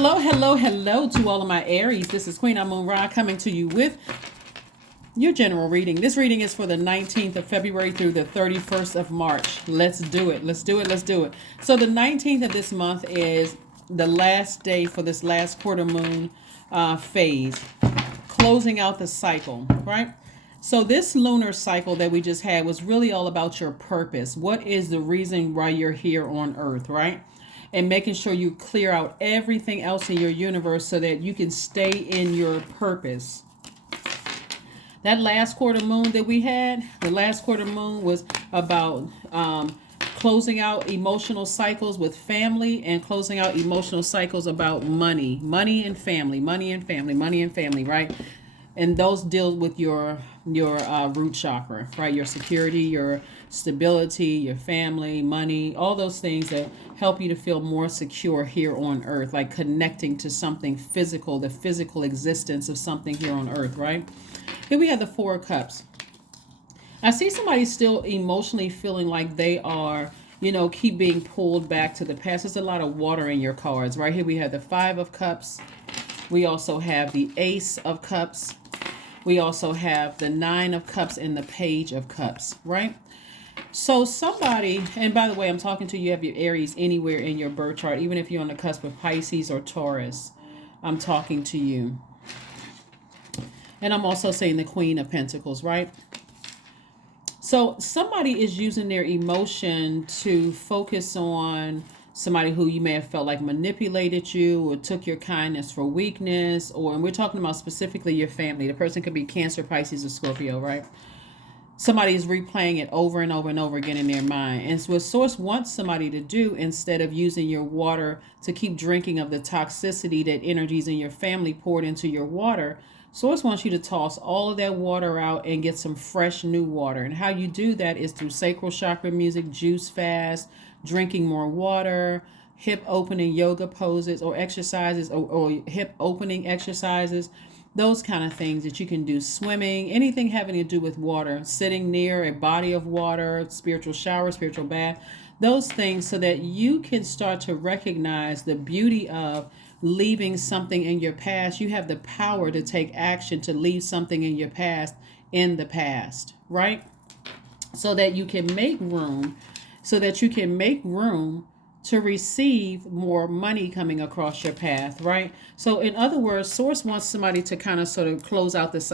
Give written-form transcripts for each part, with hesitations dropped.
Hello to all of my Aries. This is Queen Amun Ra coming to you with your general reading. This reading is for the 19th of February through the 31st of March. Let's do it. So the 19th of this month is the last day for this last quarter moon phase, closing out the cycle, right? So this lunar cycle that we just had was really all about your purpose. What is the reason why you're here on Earth, right? And making sure you clear out everything else in your universe so that you can stay in your purpose. That last quarter moon that we had, the last quarter moon was about closing out emotional cycles with family and closing out emotional cycles about money and family, right? And those deal with your root chakra, right? Your security, your stability, your family, money, all those things that help you to feel more secure here on Earth, like connecting to something physical, the physical existence of something here on Earth, right? Here we have the Four of Cups. I see somebody still emotionally feeling like they are, keep being pulled back to the past. There's a lot of water in your cards. Right here we have the Five of Cups. We also have the Ace of Cups. We also have the Nine of Cups and the Page of Cups, right? So somebody, and by the way, I'm talking to you, have your Aries anywhere in your birth chart, even if you're on the cusp of Pisces or Taurus, I'm talking to you. And I'm also saying the Queen of Pentacles, right? So somebody is using their emotion to focus on somebody who you may have felt like manipulated you or took your kindness for weakness, and we're talking about specifically your family. The person could be Cancer, Pisces, or Scorpio, right? Somebody is replaying it over and over and over again in their mind. And so what Source wants somebody to do, instead of using your water to keep drinking of the toxicity that energies in your family poured into your water, Source wants you to toss all of that water out and get some fresh new water. And how you do that is through sacral chakra music, juice fast, drinking more water, hip opening yoga poses or exercises, or hip opening exercises, those kind of things that you can do. Swimming, anything having to do with water, sitting near a body of water, spiritual shower, spiritual bath, those things, so that you can start to recognize the beauty of leaving something in your past. You have the power to take action to leave something in your past in the past, right? So that you can make room to receive more money coming across your path, right? So in other words, Source wants somebody to kind of sort of close out this,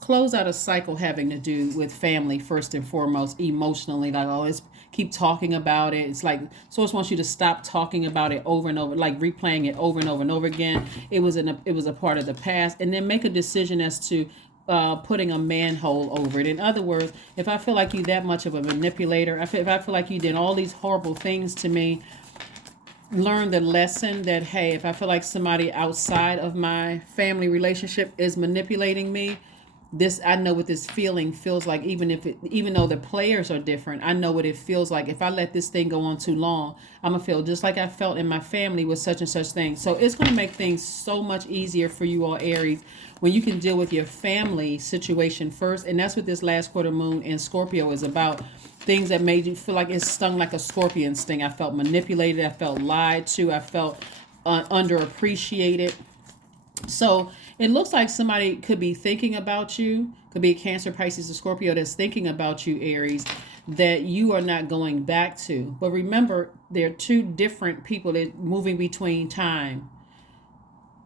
close out a cycle having to do with family first and foremost, emotionally, like always keep talking about it. It's like Source wants you to stop talking about it over and over, like replaying it over and over and over again. It was a part of the past, and then make a decision as to putting a manhole over it. In other words, if I feel like you that much of a manipulator, if I feel like you did all these horrible things to me, learn the lesson that, hey, if I feel like somebody outside of my family relationship is manipulating me, I know what this feeling feels like. Even though the players are different, I know what it feels like. If I let this thing go on too long, I'm gonna feel just like I felt in my family with such and such things. So it's gonna make things so much easier for you all Aries when you can deal with your family situation first. And that's what this last quarter moon in Scorpio is about. Things that made you feel like it stung like a scorpion sting. I felt manipulated. I felt lied to. I felt underappreciated. So it looks like somebody could be thinking about you, could be a Cancer, Pisces, or Scorpio that's thinking about you, Aries, that you are not going back to. But remember, there are two different people that moving between time.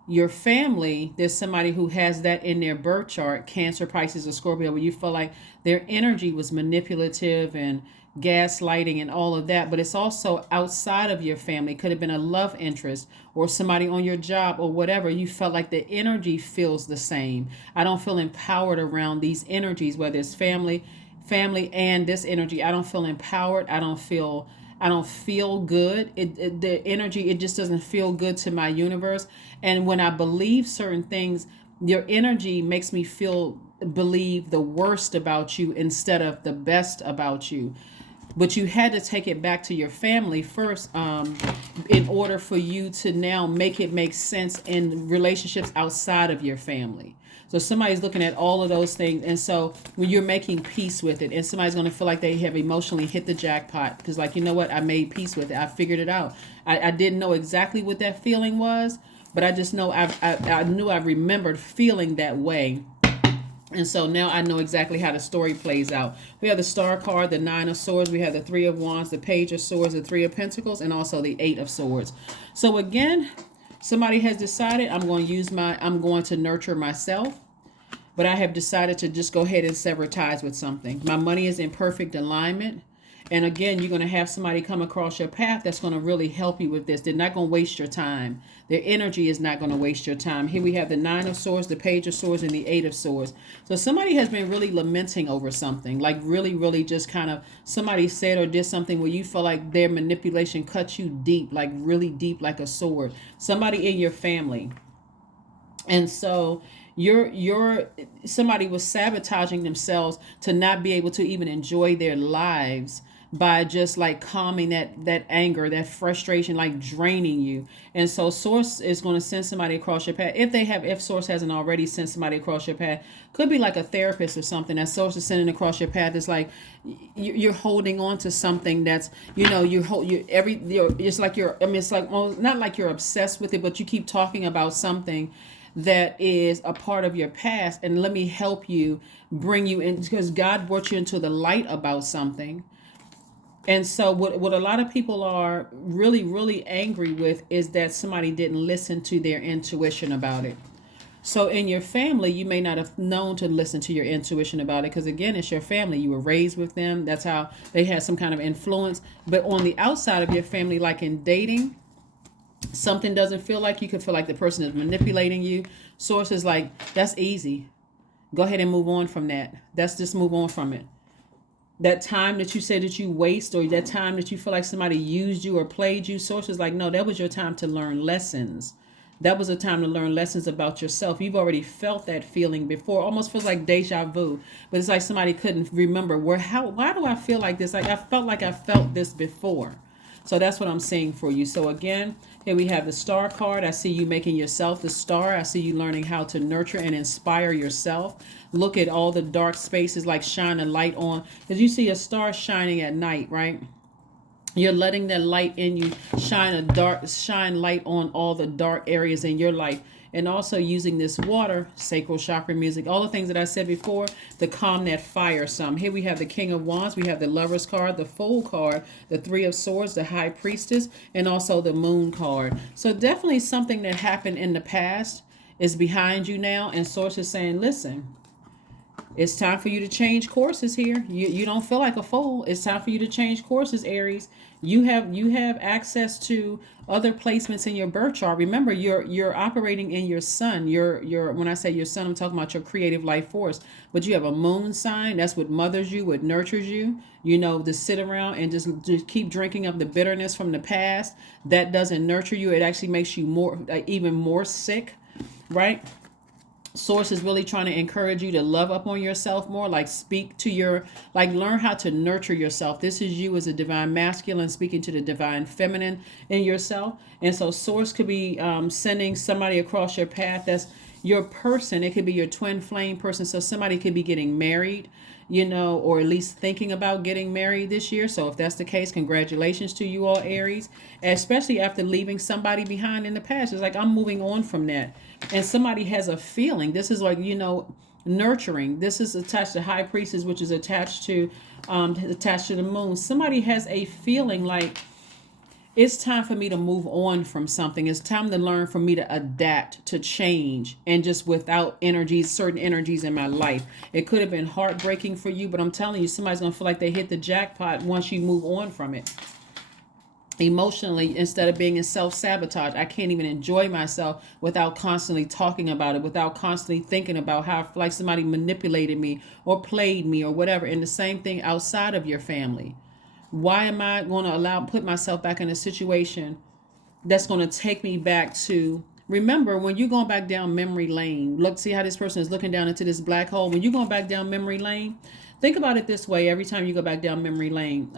Your family, there's somebody who has that in their birth chart, Cancer, Pisces, or Scorpio, where you feel like their energy was manipulative and gaslighting and all of that. But it's also outside of your family. It could have been a love interest or somebody on your job or whatever. You felt like the energy feels the same. I don't feel empowered around these energies, whether it's family and this energy. I don't feel empowered. I don't feel good. The energy, it just doesn't feel good to my universe. And when I believe certain things, your energy makes me believe the worst about you instead of the best about you. But you had to take it back to your family first in order for you to now make it make sense in relationships outside of your family. So somebody's looking at all of those things. And so when you're making peace with it, and somebody's going to feel like they have emotionally hit the jackpot, because like, you know what, I made peace with it. I figured it out. I didn't know exactly what that feeling was, but I just know I knew I remembered feeling that way. And so now I know exactly how the story plays out. We have the Star card, the Nine of Swords. We have the Three of Wands, the Page of Swords, the Three of Pentacles, and also the Eight of Swords. So again, somebody has decided I'm going to nurture myself. But I have decided to just go ahead and sever ties with something. My money is in perfect alignment. And again, you're going to have somebody come across your path that's going to really help you with this. They're not going to waste your time. Their energy is not going to waste your time. Here we have the Nine of Swords, the Page of Swords, and the Eight of Swords. So somebody has been really lamenting over something. Like really, really just kind of somebody said or did something where you feel like their manipulation cut you deep, like really deep, like a sword. Somebody in your family. And so somebody was sabotaging themselves to not be able to even enjoy their lives by just like calming that anger, that frustration, like draining you. And so Source is going to send somebody across your path. If Source hasn't already sent somebody across your path, could be like a therapist or something that Source is sending across your path. It's like you're holding on to something that's, it's like it's like, well, not like you're obsessed with it, but you keep talking about something that is a part of your past, and let me help you bring you in, because God brought you into the light about something. And so what a lot of people are really, really angry with is that somebody didn't listen to their intuition about it. So in your family, you may not have known to listen to your intuition about it, because again, it's your family. You were raised with them. That's how they had some kind of influence. But on the outside of your family, like in dating, something doesn't feel like, you could feel like the person is manipulating you. Source is like, that's easy. Go ahead and move on from that. Just move on from it. That time that you said that you waste, or that time that you feel like somebody used you or played you, Source is like, no, that was your time to learn lessons. That was a time to learn lessons about yourself. You've already felt that feeling before. Almost feels like deja vu. But it's like somebody couldn't remember why do I feel like this? Like I felt this before. So that's what I'm saying for you. So again, here we have the Star card. I see you making yourself the star. I see you learning how to nurture and inspire yourself. Look at all the dark spaces, like shine a light on. Because you see a star shining at night, right? You're letting that light in you shine light on all the dark areas in your life. And also using this water, sacral chakra music, all the things that I said before to calm that fire some. Here we have the King of Wands, we have the Lovers card, the Fool card, the Three of Swords, the High Priestess, and also the Moon card. So definitely something that happened in the past is behind you now, and Source is saying, listen, it's time for you to change courses here. You don't feel like a fool. It's time for you to change courses, Aries. You have access to other placements in your birth chart. Remember, you're operating in your sun. Your when I say your sun, I'm talking about your creative life force. But you have a moon sign. That's what mothers you, what nurtures you. To sit around and just keep drinking of the bitterness from the past. That doesn't nurture you. It actually makes you even more sick, right? Source is really trying to encourage you to love up on yourself more, like learn how to nurture yourself. This is you as a divine masculine speaking to the divine feminine in yourself. And so Source could be sending somebody across your path that's your person. It could be your twin flame person. So somebody could be getting married, or at least thinking about getting married this year. So if that's the case, congratulations to you all, Aries, especially after leaving somebody behind in the past. It's like, I'm moving on from that. And somebody has a feeling. This is like, nurturing. This is attached to High Priestess, which is attached to the moon. Somebody has a feeling like, it's time for me to move on from something. It's time to learn for me to adapt, to change, and just without certain energies in my life. It could have been heartbreaking for you, but I'm telling you, somebody's going to feel like they hit the jackpot once you move on from it. Emotionally, instead of being in self-sabotage, I can't even enjoy myself without constantly talking about it, without constantly thinking about how I feel like somebody manipulated me or played me or whatever. And the same thing outside of your family. Why am I going to put myself back in a situation that's going to take me back to, remember, when you're going back down memory lane, see how this person is looking down into this black hole. When you're going back down memory lane, think about it this way. Every time you go back down memory lane,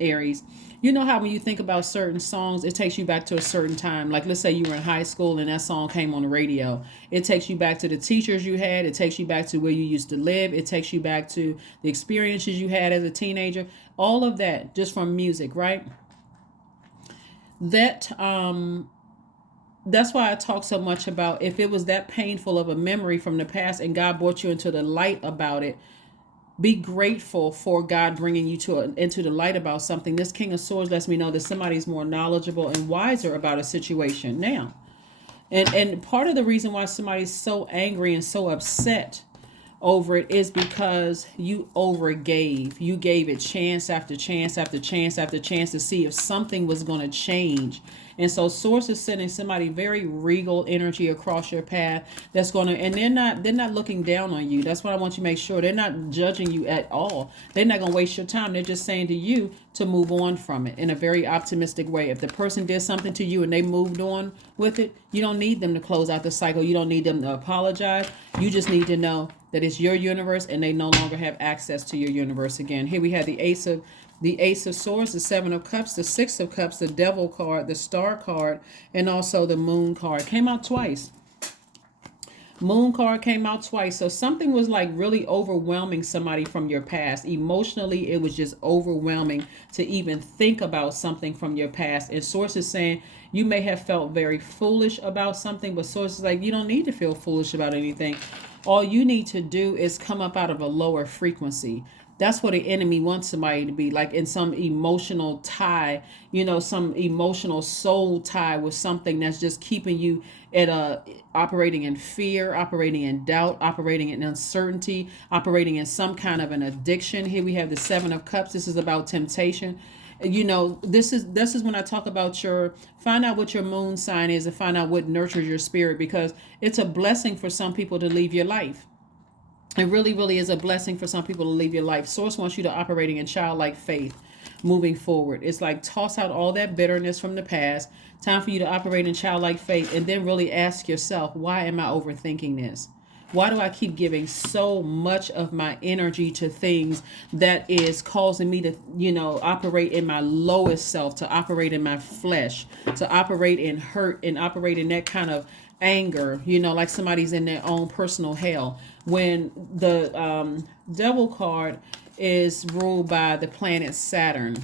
Aries. You know how when you think about certain songs, it takes you back to a certain time. Like, let's say you were in high school and that song came on the radio. It takes you back to the teachers you had. It takes you back to where you used to live. It takes you back to the experiences you had as a teenager. All of that just from music, right? That that's why I talk so much about, if it was that painful of a memory from the past and God brought you into the light about it, be grateful for God bringing you into the light about something. This King of Swords lets me know that somebody's more knowledgeable and wiser about a situation now. And part of the reason why somebody's so angry and so upset over it is because you overgave. You gave it chance after chance after chance after chance to see if something was going to change. And so Source is sending somebody very regal energy across your path that's going to, and they're not looking down on you. That's what I want you to make sure. They're not judging you at all. They're not going to waste your time. They're just saying to you to move on from it in a very optimistic way. If the person did something to you and they moved on with it, you don't need them to close out the cycle. You don't need them to apologize. You just need to know that it's your universe and they no longer have access to your universe again. Here we have the Ace of Swords, the Seven of Cups, the Six of Cups, the Devil card, the Star card, and also the Moon card. Came out twice. Moon card came out twice. So something was like really overwhelming somebody from your past. Emotionally, it was just overwhelming to even think about something from your past. And Source is saying you may have felt very foolish about something, but Source is like, you don't need to feel foolish about anything. All you need to do is come up out of a lower frequency. That's what the enemy wants somebody to be, like in some emotional tie, some emotional soul tie with something that's just keeping you at operating in fear, operating in doubt, operating in uncertainty, operating in some kind of an addiction. Here we have the Seven of Cups. This is about temptation. This is when I talk about find out what your moon sign is and find out what nurtures your spirit, because it's a blessing for some people to leave your life. It really, really is a blessing for some people to leave your life. Source wants you to operating in childlike faith moving forward. It's like toss out all that bitterness from the past. Time for you to operate in childlike faith and then really ask yourself, why am I overthinking this? Why do I keep giving so much of my energy to things that is causing me to, operate in my lowest self, to operate in my flesh, to operate in hurt and operate in that kind of anger, like somebody's in their own personal hell. When the Devil card is ruled by the planet Saturn,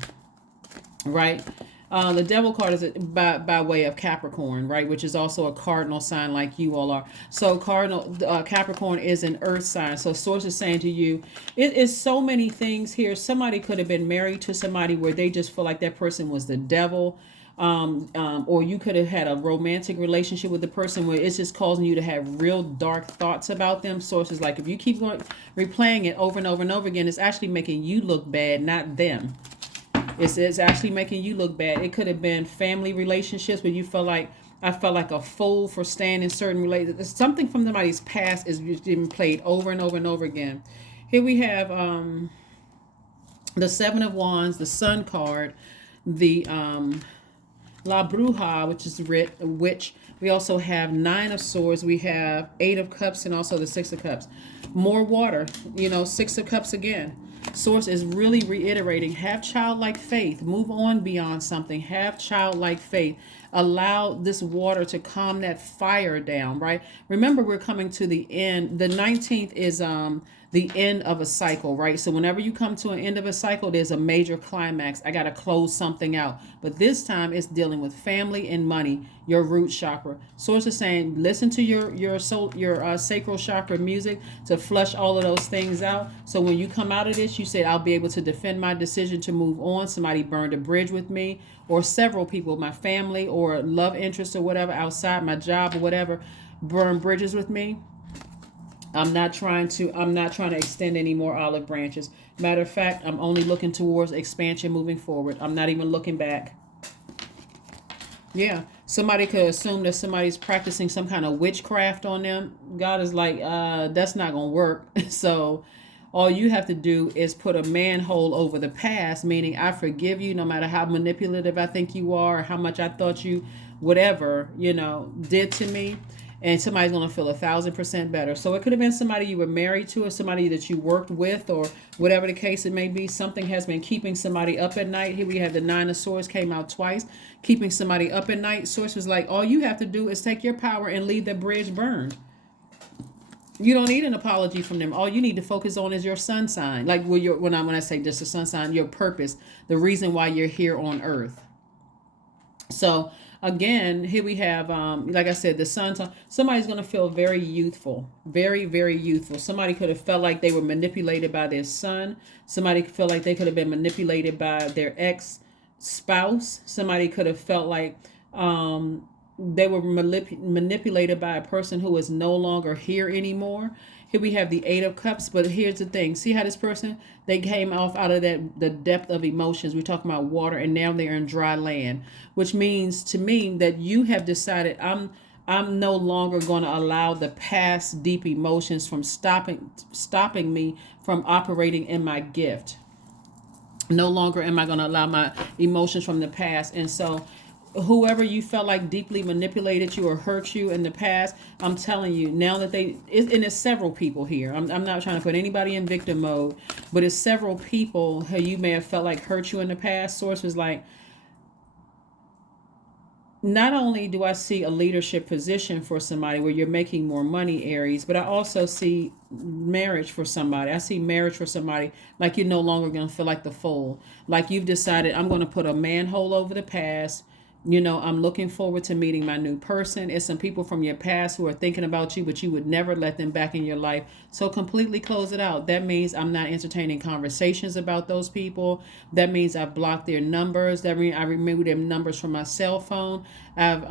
right? The Devil card is by way of Capricorn, right? Which is also a cardinal sign like you all are. So Capricorn is an earth sign. So Source is saying to you, it is so many things here. Somebody could have been married to somebody where they just feel like that person was the devil. Or you could have had a romantic relationship with the person where it's just causing you to have real dark thoughts about them. Sources like, if you keep replaying it over and over and over again, it's actually making you look bad, not them. It's actually making you look bad. It could have been family relationships where you felt like, I felt like a fool for staying in certain relationships. Something from somebody's past is being played over and over and over again. Here we have the Seven of Wands, the Sun card, the La Bruja, which is witch. We also have Nine of Swords. We have Eight of Cups and also the Six of Cups. More water, Six of Cups again. Source is really reiterating, have childlike faith. Move on beyond something. Have childlike faith. Allow this water to calm that fire down, right? Remember, we're coming to the end. The 19th is the end of a cycle, right? So whenever you come to an end of a cycle, there's a major climax. I got to close something out. But this time it's dealing with family and money, your root chakra. Source is saying, listen to your sacral chakra music to flush all of those things out. So when you come out of this, you said, I'll be able to defend my decision to move on. Somebody burned a bridge with me, or several people, my family or love interest or whatever outside my job or whatever, burn bridges with me. I'm not trying to extend any more olive branches. Matter of fact, I'm only looking towards expansion moving forward. I'm not even looking back. Yeah. Somebody could assume that somebody's practicing some kind of witchcraft on them. God is like, that's not going to work. So all you have to do is put a manhole over the past, meaning I forgive you no matter how manipulative I think you are, or how much I thought you, whatever, did to me. and somebody's going to feel 1,000% better. So it could have been somebody you were married to, or somebody that you worked with, or whatever the case it may be. Something has been keeping somebody up at night. Here we have the Nine of Swords came out twice, keeping somebody up at night. Source was like, all you have to do is take your power and leave the bridge burned. You don't need an apology from them. All you need to focus on is your sun sign. Like when I say just the sun sign, your purpose, the reason why you're here on earth. So again, here we have, like I said, the sun. Somebody's going to feel very youthful, very, very youthful. Somebody could have felt like they were manipulated by their son. Somebody could feel like they could have been manipulated by their ex-spouse. Somebody could have felt like they were manipulated by a person who is no longer here anymore. Here we have the Eight of Cups, but here's the thing. See how this person, they came off out of the depth of emotions. We're talking about water, and now they're in dry land, which means to me that you have decided I'm no longer going to allow the past deep emotions from stopping me from operating in my gift. No longer am I going to allow my emotions from the past. And so whoever you felt like deeply manipulated you or hurt you in the past, I'm telling you now that and it's several people here. I'm not trying to put anybody in victim mode, but it's several people who you may have felt like hurt you in the past. Source was like, not only do I see a leadership position for somebody where you're making more money, Aries, but I also see marriage for somebody. I see marriage for somebody like you're no longer going to feel like the fool. Like you've decided, I'm going to put a manhole over the past. I'm looking forward to meeting my new person. It's some people from your past who are thinking about you, but you would never let them back in your life. So completely close it out. That means I'm not entertaining conversations about those people. That means I've blocked their numbers. That means I removed their numbers from my cell phone. I've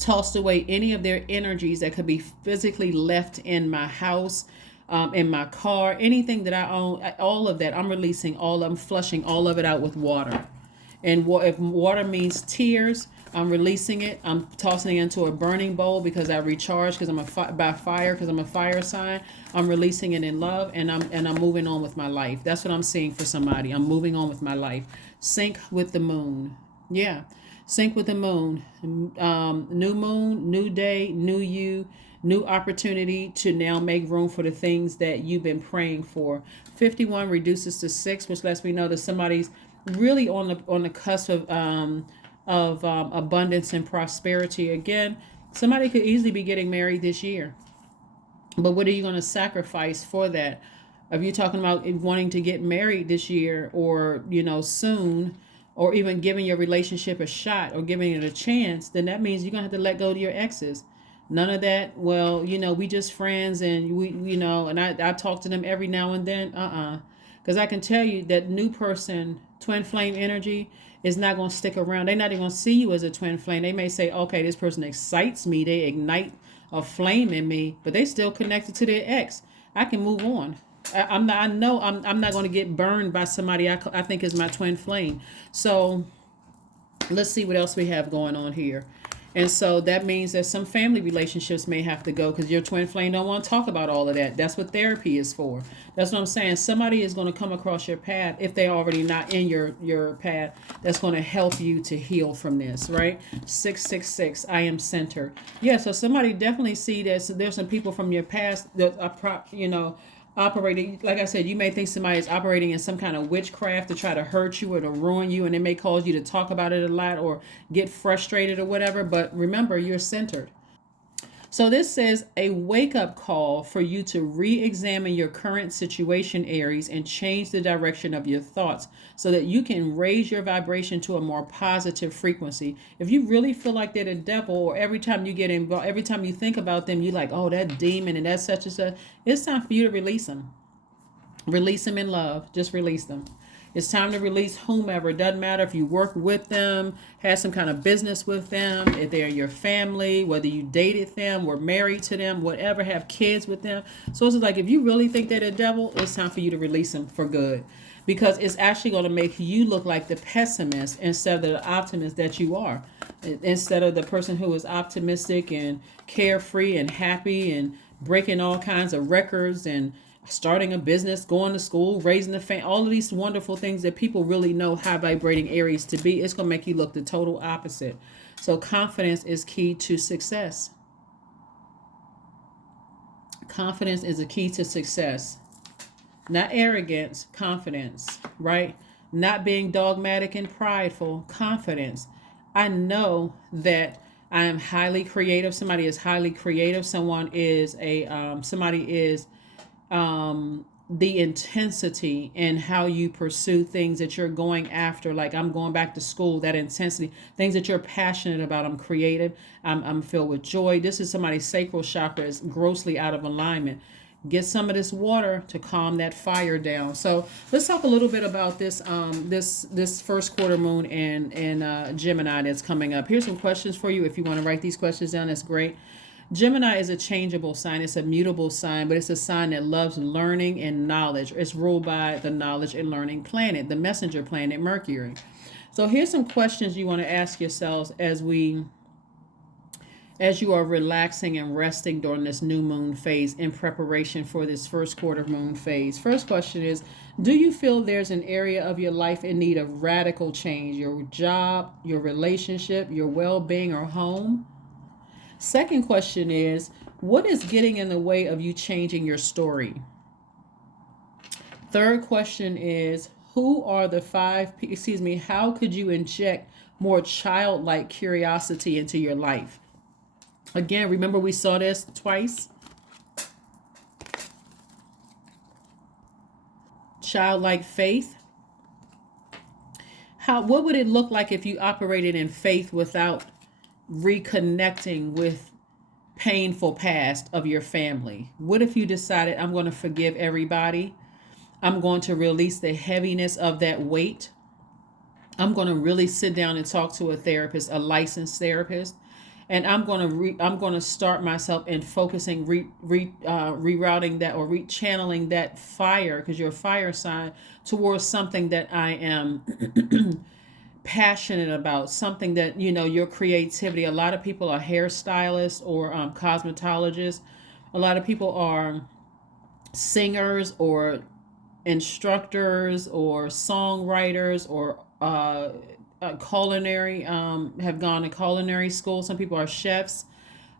tossed away any of their energies that could be physically left in my house, in my car, anything that I own. All of that, I'm releasing I'm flushing all of it out with water. And if water means tears, I'm releasing it. I'm tossing it into a burning bowl because I recharge because I'm by fire because I'm a fire sign. I'm releasing it in love, and I'm moving on with my life. That's what I'm seeing for somebody. I'm moving on with my life. Sync with the moon. Yeah, sync with the moon. New moon, new day, new you, new opportunity to now make room for the things that you've been praying for. 51 reduces to 6, which lets me know that somebody's really on the cusp of abundance and prosperity. Again, somebody could easily be getting married this year, but what are you going to sacrifice for that? If you're talking about wanting to get married this year, or soon, or even giving your relationship a shot or giving it a chance, then that means you're going to have to let go of your exes. None of that, well, we just friends, and and I talk to them every now and then. Because I can tell you that new person, twin flame energy, is not going to stick around. They're not even going to see you as a twin flame. They may say, okay, this person excites me. They ignite a flame in me, but they still connected to their ex. I can move on. I'm not going to get burned by somebody I think is my twin flame. So let's see what else we have going on here. And so that means that some family relationships may have to go because your twin flame don't want to talk about all of that. That's what therapy is for. That's what I'm saying. Somebody is going to come across your path, if they're already not in your path, that's going to help you to heal from this, right? 666, I am centered. Yeah, so somebody definitely see that there's some people from your past that are, operating, like I said, you may think somebody is operating in some kind of witchcraft to try to hurt you or to ruin you, and it may cause you to talk about it a lot or get frustrated or whatever, but remember, you're centered. So this says a wake-up call for you to re-examine your current situation, Aries, and change the direction of your thoughts so that you can raise your vibration to a more positive frequency. If you really feel like they're the devil, or every time you get involved, every time you think about them, you're like, oh, that demon and that's such and such, it's time for you to release them. Release them in love. Just release them. It's time to release whomever. It doesn't matter if you work with them, had some kind of business with them, if they're your family, whether you dated them, were married to them, whatever, have kids with them. So it's like, if you really think they're the devil, it's time for you to release them for good. Because it's actually going to make you look like the pessimist instead of the optimist that you are. Instead of the person who is optimistic and carefree and happy and breaking all kinds of records and starting a business, going to school, raising a family, all of these wonderful things that people really know high vibrating Aries to be, it's going to make you look the total opposite. So confidence is key to success. Confidence is a key to success. Not arrogance, confidence, right? Not being dogmatic and prideful, confidence. I know that I am highly creative. Somebody is highly creative. Somebody is the intensity in how you pursue things that you're going after. Like, I'm going back to school, that intensity, things that you're passionate about. I'm creative. I'm filled with joy. This is somebody's sacral chakra is grossly out of alignment. Get some of this water to calm that fire down. So let's talk a little bit about this first quarter moon in Gemini that's coming up. Here's some questions for you. If you want to write these questions down, that's great. Gemini is a changeable sign. It's a mutable sign, but it's a sign that loves learning and knowledge. It's ruled by the knowledge and learning planet, the messenger planet, Mercury. So here's some questions you want to ask yourselves as you are relaxing and resting during this new moon phase in preparation for this first quarter moon phase. First question is, do you feel there's an area of your life in need of radical change? Your job, your relationship, your well-being, or home? Second question is, what is getting in the way of you changing your story? Third question is, how could you inject more childlike curiosity into your life? Again, remember we saw this twice. Childlike faith. What would it look like if you operated in faith without reconnecting with painful past of your family? What if you decided, I'm going to forgive everybody? I'm going to release the heaviness of that weight. I'm going to really sit down and talk to a therapist, a licensed therapist. And I'm going to start myself in focusing, rerouting that or channeling that fire, because you're a fire sign, towards something that I am passionate about, something that, your creativity. A lot of people are hairstylists or cosmetologists. A lot of people are singers or instructors or songwriters or culinary, have gone to culinary school. Some people are chefs.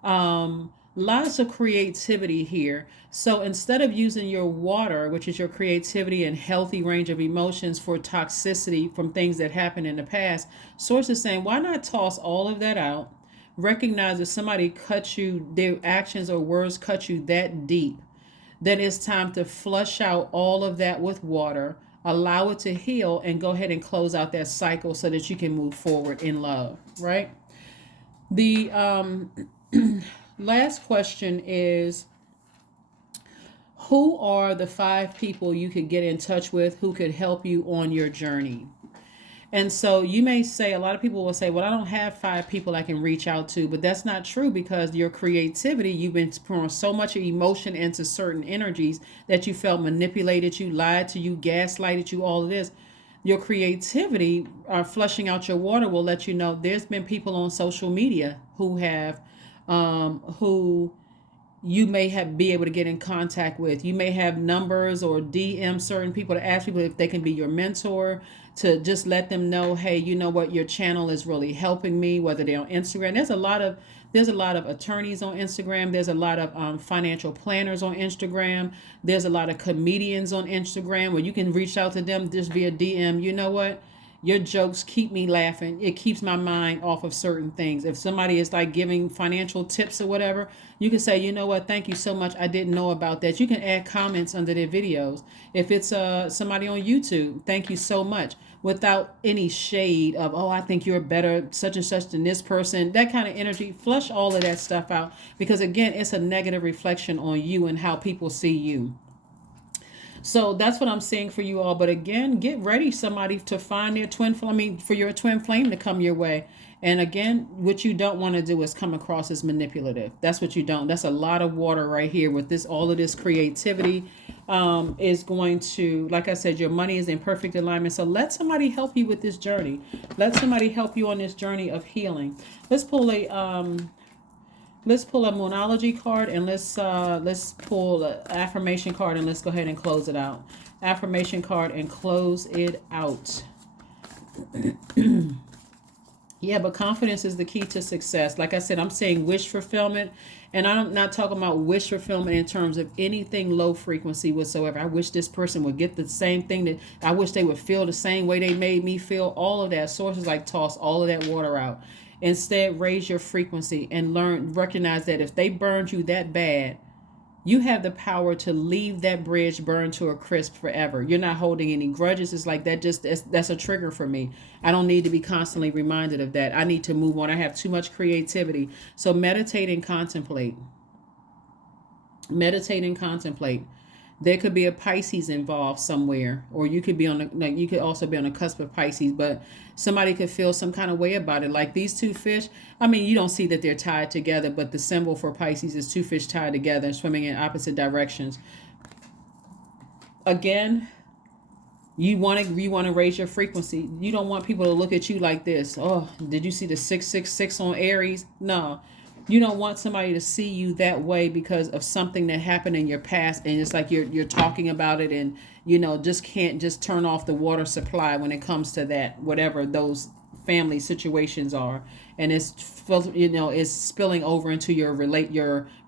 Lots of creativity here. So instead of using your water, which is your creativity and healthy range of emotions, for toxicity from things that happened in the past, Source is saying, why not toss all of that out? Recognize if somebody cut you, their actions or words cut you that deep, then it's time to flush out all of that with water. Allow it to heal and go ahead and close out that cycle so that you can move forward in love, right? The last question is, who are the 5 people you could get in touch with who could help you on your journey? And so you may say, a lot of people will say, well, I don't have 5 people I can reach out to, but that's not true, because your creativity, you've been pouring so much emotion into certain energies that you felt manipulated, you lied to you, gaslighted you, all of this. Your creativity, flushing out your water, will let you know there's been people on social media who have, who you may be able to get in contact with. You may have numbers or DM certain people to ask people if they can be your mentor, to just let them know, hey, you know what, your channel is really helping me, whether they're on Instagram. There's a lot of attorneys on Instagram. There's a lot of financial planners on Instagram. There's a lot of comedians on Instagram where you can reach out to them just via DM. You know what? Your jokes keep me laughing. It keeps my mind off of certain things. If somebody is like giving financial tips or whatever, you can say, you know what, thank you so much, I didn't know about that. You can add comments under their videos. If it's somebody on YouTube, thank you so much, without any shade of, oh, I think you're better such and such than this person. That kind of energy, flush all of that stuff out, because again, it's a negative reflection on you and how people see you. So that's what I'm saying for you all. But again, get ready, somebody, to find their twin flame, for your twin flame to come your way. And again, what you don't want to do is come across as manipulative. That's what you don't. That's a lot of water right here with this. All of this creativity is going to, like I said, your money is in perfect alignment. So let somebody help you with this journey. Let somebody help you on this journey of healing. Let's pull a Moonology card, and let's pull an affirmation card, and let's go ahead and close it out. Affirmation card and close it out. Yeah, but confidence is the key to success. Like I said, I'm saying wish fulfillment, and I'm not talking about wish fulfillment in terms of anything low frequency whatsoever. I wish this person would get the same thing that I wish they would feel the same way they made me feel. All of that. Sources like toss all of that water out. Instead, raise your frequency and recognize that if they burned you that bad, you have the power to leave that bridge burned to a crisp forever. You're not holding any grudges. It's like that just that's a trigger for me. I don't need to be constantly reminded of that. I need to move on. I have too much creativity. So meditate and contemplate. Meditate and contemplate. There could be a Pisces involved somewhere, or you could be on the, like you could also be on the cusp of Pisces, but somebody could feel some kind of way about it. Like these two fish, I mean, you don't see that they're tied together, but the symbol for Pisces is two fish tied together and swimming in opposite directions. Again, you want to raise your frequency. You don't want people to look at you like this. Oh, did you see the 666 on Aries? No. You don't want somebody to see you that way because of something that happened in your past, and it's like you're talking about it, and just can't just turn off the water supply when it comes to that, whatever those family situations are, and it's spilling over into your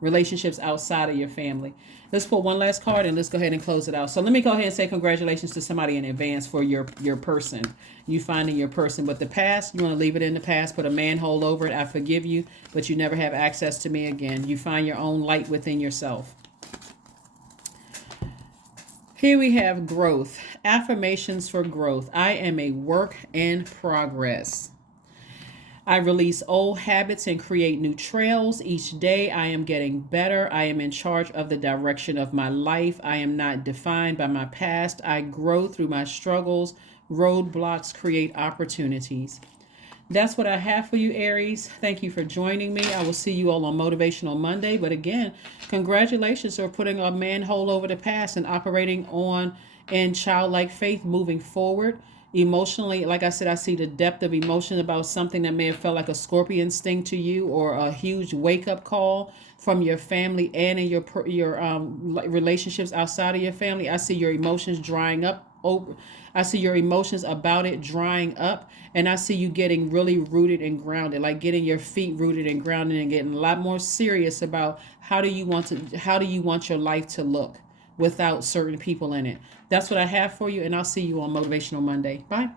relationships outside of your family. Let's pull one last card and let's go ahead and close it out. So let me go ahead and say congratulations to somebody in advance for your person, you finding your person. But the past, you want to leave it in the past, put a manhole over it. I forgive you, but you never have access to me again. You find your own light within yourself. Here we have growth. Affirmations for growth. I am a work in progress. I release old habits and create new trails. Each day I am getting better. I am in charge of the direction of my life. I am not defined by my past. I grow through my struggles. Roadblocks create opportunities. That's what I have for you, Aries. Thank you for joining me. I will see you all on Motivational Monday. But again, congratulations for putting a manhole over the past and operating on in childlike faith moving forward. Emotionally, like I said, I see the depth of emotion about something that may have felt like a scorpion sting to you, or a huge wake-up call from your family and in your relationships outside of your family. I see your emotions drying up. I see your emotions about it drying up, and I see you getting really rooted and grounded, like getting your feet rooted and grounded, and getting a lot more serious about how do you want your life to look without certain people in it. That's what I have for you, and I'll see you on Motivational Monday. Bye.